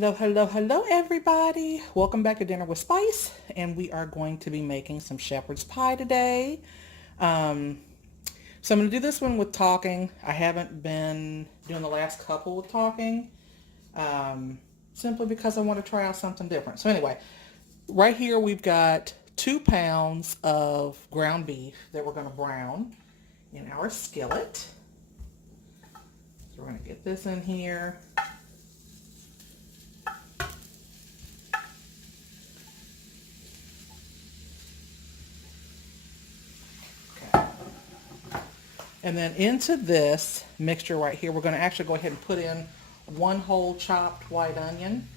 Hello, hello, hello, everybody. Welcome back to Dinner with Spice, and we are going to be making some shepherd's pie today. So I'm going to do this one with talking. I haven't been doing the last couple with talking, simply because I want to try out something different. So anyway, right here we've got 2 pounds of ground beef that we're going to brown in our skillet. So we're going to get this in here. And then into this mixture right here, we're going to actually go ahead and put in 1 whole chopped white onion.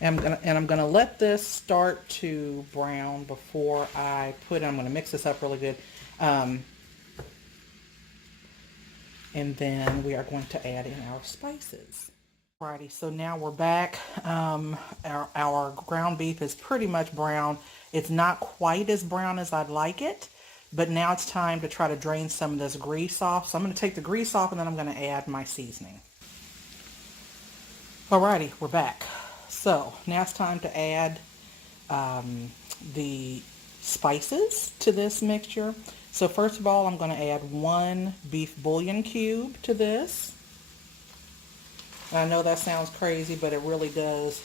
And I'm gonna let this start to brown before I put it. I'm gonna mix this up really good. And then we are going to add in our spices. Alrighty, so now we're back. Our ground beef is pretty much brown. It's not quite as brown as I'd like it, but now it's time to try to drain some of this grease off. So I'm going to take the grease off and then I'm going to add my seasoning. Alrighty, we're back. So now it's time to add the spices to this mixture. So first of all, I'm going to add 1 beef bouillon cube to this. I know that sounds crazy, but it really does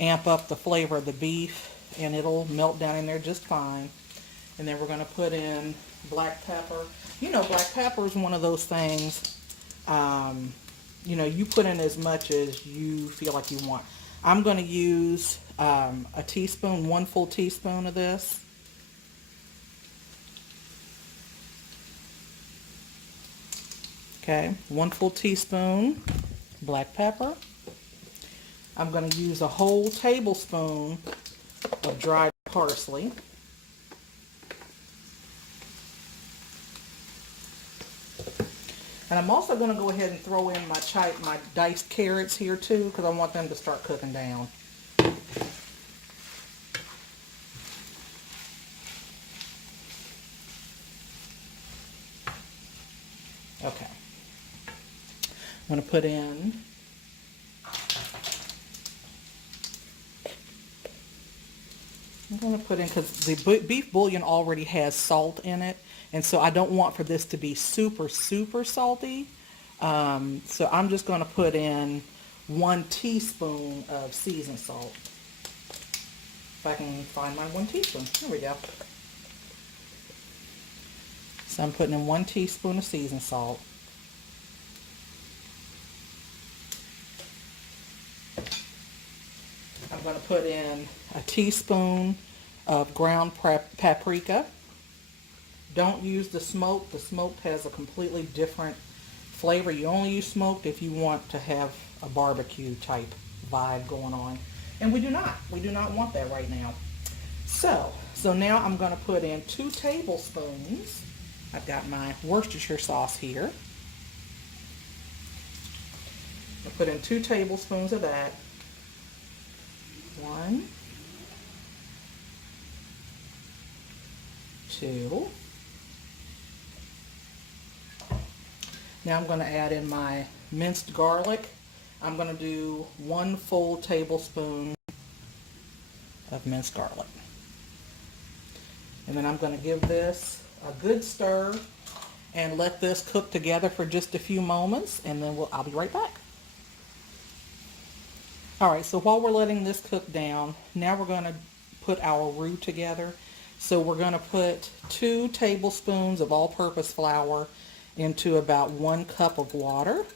amp up the flavor of the beef, and it'll melt down in there just fine. And then we're going to put in black pepper. You know, black pepper is one of those things, you know, you put in as much as you feel like you want. I'm going to use a teaspoon, 1 full teaspoon of this. Okay, 1 full teaspoon black pepper. I'm going to use a whole tablespoon of dried parsley. And I'm also going to go ahead and throw in my diced carrots here too, because I want them to start cooking down. Okay. I'm going to put in because the beef bouillon already has salt in it, and so I don't want for this to be super, super salty. So I'm just going to put in 1 teaspoon of seasoned salt. If I can find my 1 teaspoon. There we go. So I'm putting in 1 teaspoon of seasoned salt. I'm going to put in a teaspoon of ground paprika. Don't use the smoked. The smoked has a completely different flavor. You only use smoked if you want to have a barbecue type vibe going on. And we do not. We do not want that right now. So now I'm going to put in 2 tablespoons. I've got my Worcestershire sauce here. I'll put in 2 tablespoons of that. 1, 2. Now I'm going to add in my minced garlic. I'm going to do 1 full tablespoon of minced garlic. And then I'm going to give this a good stir and let this cook together for just a few moments, and then I'll be right back. Alright, so while we're letting this cook down, now we're going to put our roux together. So we're going to put 2 tablespoons of all-purpose flour into about 1 cup of water,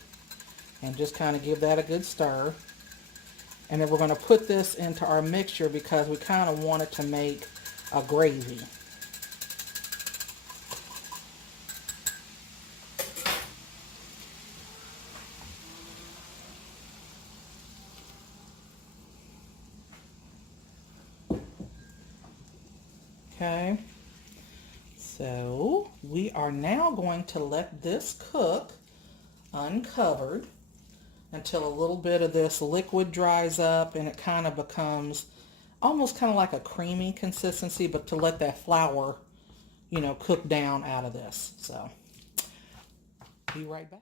and just kind of give that a good stir. And then we're going to put this into our mixture because we kind of want it to make a gravy. Okay, so we are now going to let this cook uncovered until a little bit of this liquid dries up and it kind of becomes almost kind of like a creamy consistency, but to let that flour you know, cook down out of this. So, be right back.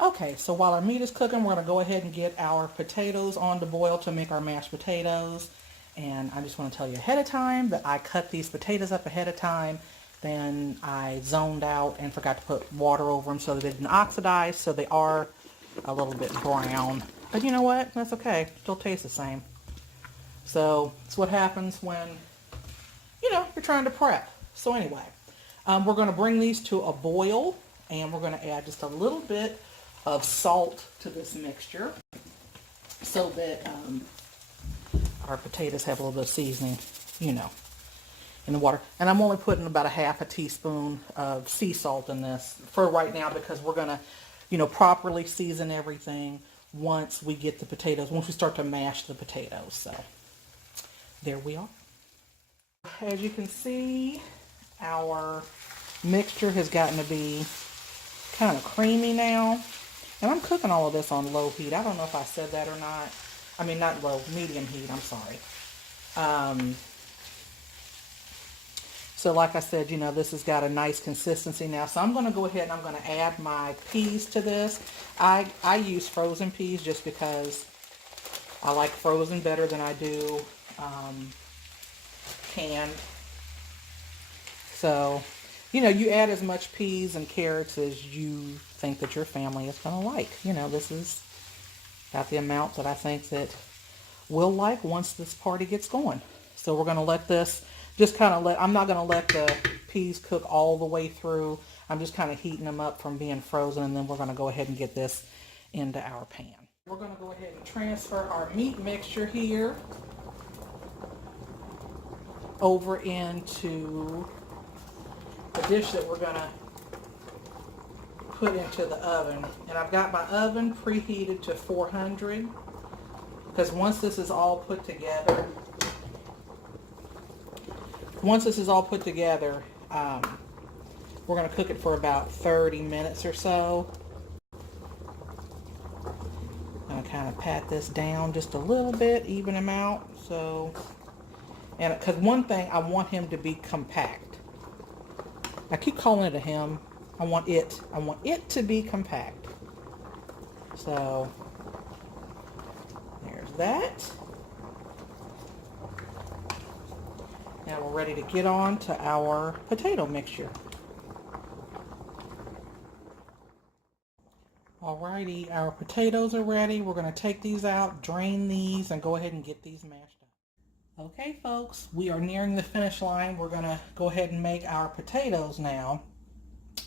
Okay, so while our meat is cooking, we're going to go ahead and get our potatoes on the boil to make our mashed potatoes. And I just want to tell you ahead of time that I cut these potatoes up ahead of time. Then I zoned out and forgot to put water over them so that they didn't oxidize. So they are a little bit brown. But you know what? That's okay. Still tastes the same. So it's what happens when, you know, you're trying to prep. So anyway, we're going to bring these to a boil. And we're going to add just a little bit of salt to this mixture so that our potatoes have a little bit of seasoning, you know, in the water. And I'm only putting about a half a teaspoon of sea salt in this for right now because we're going to, you know, properly season everything once we get the potatoes, once we start to mash the potatoes. So there we are. As you can see, our mixture has gotten to be kind of creamy now. And I'm cooking all of this on low heat. I don't know if I said that or not. I mean, not low, medium heat, I'm sorry. So like I said, you know, this has got a nice consistency now. So I'm going to go ahead and I'm going to add my peas to this. I use frozen peas just because I like frozen better than I do canned. So, you know, you add as much peas and carrots as you think that your family is going to like. You know, this is about the amount that I think that we'll like once this party gets going. So we're going to let this just kind of I'm not going to let the peas cook all the way through. I'm just kind of heating them up from being frozen, and then we're going to go ahead and get this into our pan. We're going to go ahead and transfer our meat mixture here over into the dish that we're going to put into the oven. And I've got my oven preheated to 400 because once this is all put together, we're going to cook it for about 30 minutes or so. I'm going to kind of pat this down just a little bit, even him out. So, and because one thing, I want him to be compact. I keep calling it a him. I want it to be compact. So there's that. Now we're ready to get on to our potato mixture. Alrighty, our potatoes are ready. We're going to take these out, drain these, and go ahead and get these mashed up. Okay, folks, we are nearing the finish line. We're going to go ahead and make our potatoes now.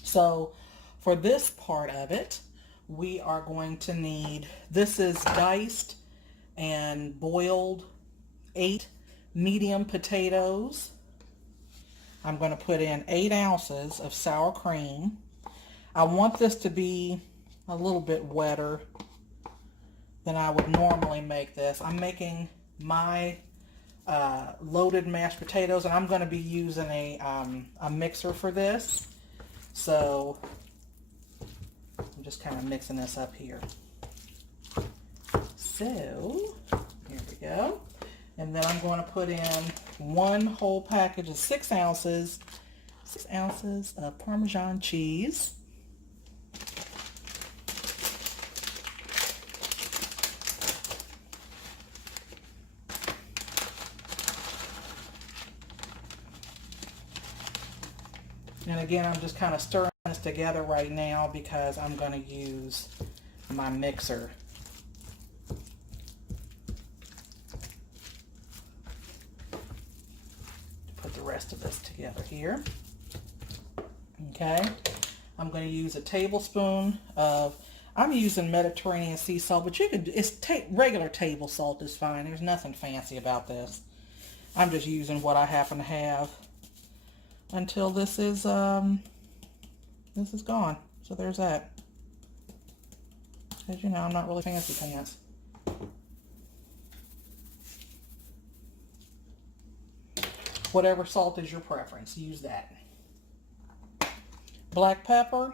So for this part of it, we are going to need, this is diced and boiled 8 medium potatoes. I'm going to put in 8 ounces of sour cream. I want this to be a little bit wetter than I would normally make this. I'm making my loaded mashed potatoes, and I'm going to be using a mixer for this. So I'm just kind of mixing this up here. So here we go. And then I'm going to put in 1 whole package of 6 ounces of Parmesan cheese. And again, I'm just kind of stirring this together right now because I'm going to use my mixer. To put the rest of this together here. Okay. I'm going to use a tablespoon of, I'm using Mediterranean sea salt, but you could, regular table salt is fine. There's nothing fancy about this. I'm just using what I happen to have until this is gone. So there's that. As you know, I'm not really fancy pants. Whatever salt is your preference, use that. Black pepper.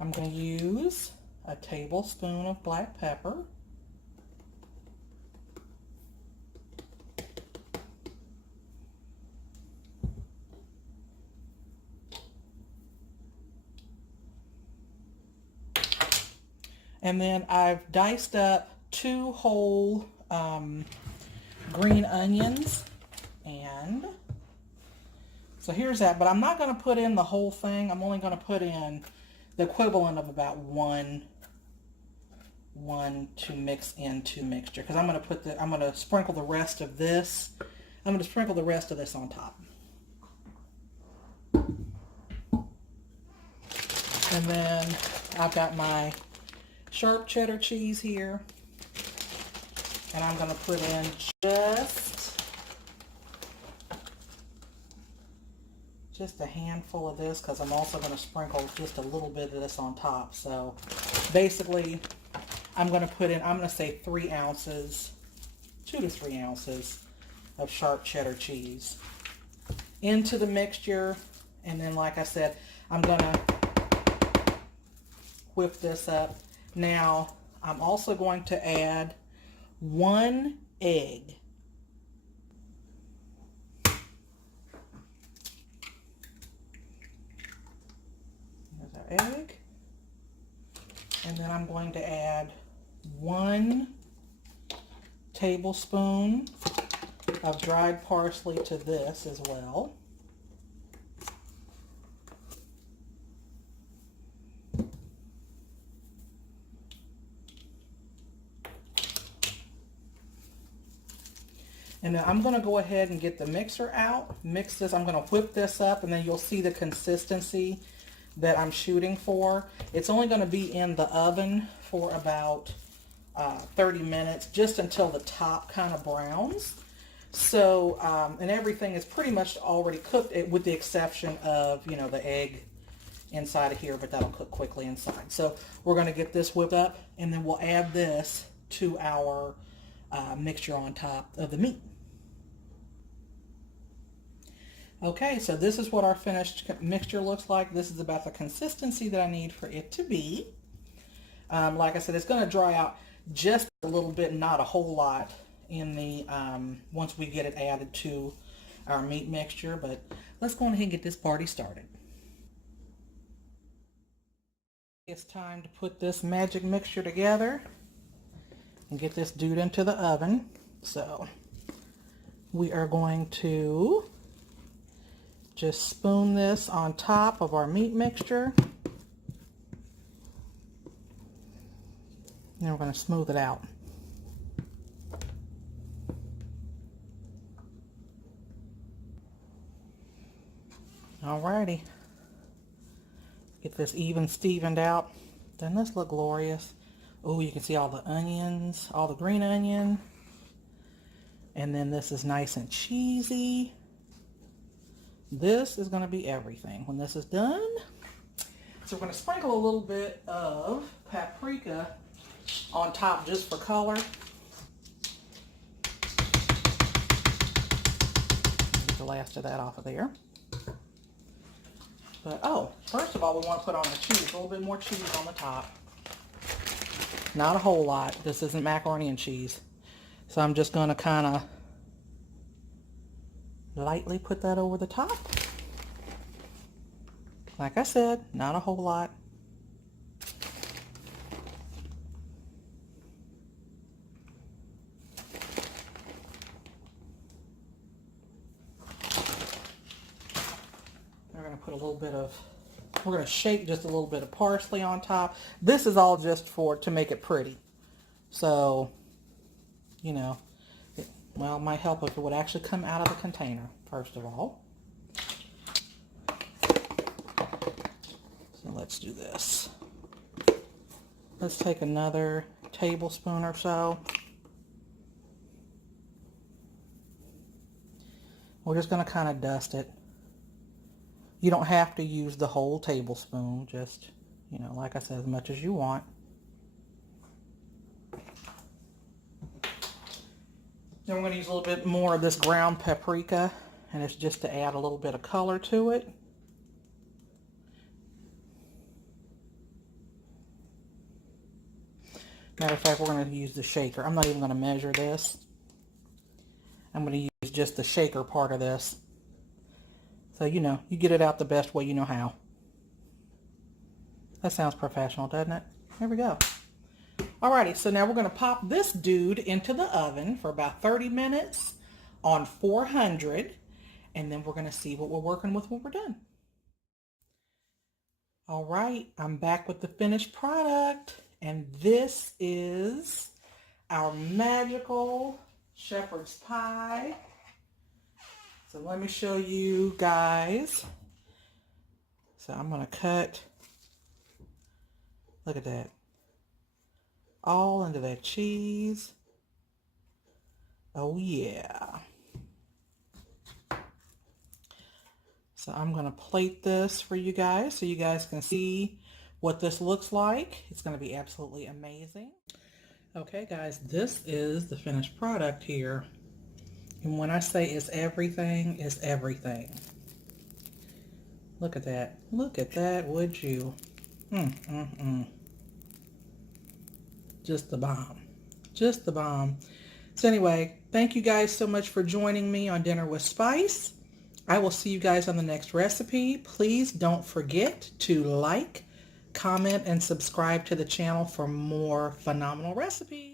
I'm going to use a tablespoon of black pepper. And then I've diced up 2 whole green onions. And so here's that, but I'm not going to put in the whole thing. I'm only going to put in the equivalent of about one to mix into mixture, because I'm going to sprinkle the rest of this. I'm going to sprinkle the rest of this on top. And then I've got my sharp cheddar cheese here, and I'm going to put in just a handful of this, because I'm also going to sprinkle just a little bit of this on top. So basically I'm going to put in, I'm going to say 3 ounces, 2 to 3 ounces of sharp cheddar cheese into the mixture. And then, like I said, I'm going to whip this up. Now, I'm also going to add 1 egg. There's our egg. And then I'm going to add 1 tablespoon of dried parsley to this as well. And then I'm going to go ahead and get the mixer out, mix this. I'm going to whip this up, and then you'll see the consistency that I'm shooting for. It's only going to be in the oven for about 30 minutes, just until the top kind of browns. So, and everything is pretty much already cooked, with the exception of, you know, the egg inside of here, but that'll cook quickly inside. So we're going to get this whipped up, and then we'll add this to our mixture on top of the meat. Okay, so this is what our finished mixture looks like. This is about the consistency that I need for it to be. Like I said, it's going to dry out just a little bit, not a whole lot, in the once we get it added to our meat mixture. But let's go ahead and get this party started. It's time to put this magic mixture together and get this dude into the oven. So we are going to just spoon this on top of our meat mixture. And we're going to smooth it out. Alrighty. Get this even Stevened out. Doesn't this look glorious? Oh, you can see all the onions, all the green onion. And then this is nice and cheesy. This is going to be everything when this is done. So we're going to sprinkle a little bit of paprika on top just for color. Get the last of that off of there. But, oh, first of all, we want to put on the cheese, a little bit more cheese on the top. Not a whole lot. This isn't macaroni and cheese. So I'm just going to kind of lightly put that over the top. Like I said, not a whole lot. We're going to put a little bit of, we're going to shake just a little bit of parsley on top. This is all just to make it pretty. So, you know, well, it might help if it would actually come out of the container, first of all. So let's do this. Let's take another tablespoon or so. We're just going to kind of dust it. You don't have to use the whole tablespoon, just, you know, like I said, as much as you want. Then we're going to use a little bit more of this ground paprika, and it's just to add a little bit of color to it. Matter of fact, we're going to use the shaker. I'm not even going to measure this. I'm going to use just the shaker part of this. So, you know, you get it out the best way you know how. That sounds professional, doesn't it? There we go. Alrighty, so now we're going to pop this dude into the oven for about 30 minutes on 400, and then we're going to see what we're working with when we're done. All right, I'm back with the finished product, and this is our magical shepherd's pie. So let me show you guys. So I'm going to cut, look at that, all into that cheese. Oh yeah. So I'm going to plate this for you guys so you guys can see what this looks like. It's going to be absolutely amazing. Okay guys, this is the finished product here. And when I say it's everything, it's everything. Look at that. Look at that, would you? Just the bomb. Just the bomb. So anyway, thank you guys so much for joining me on Dinner with Spice. I will see you guys on the next recipe. Please don't forget to like, comment, and subscribe to the channel for more phenomenal recipes.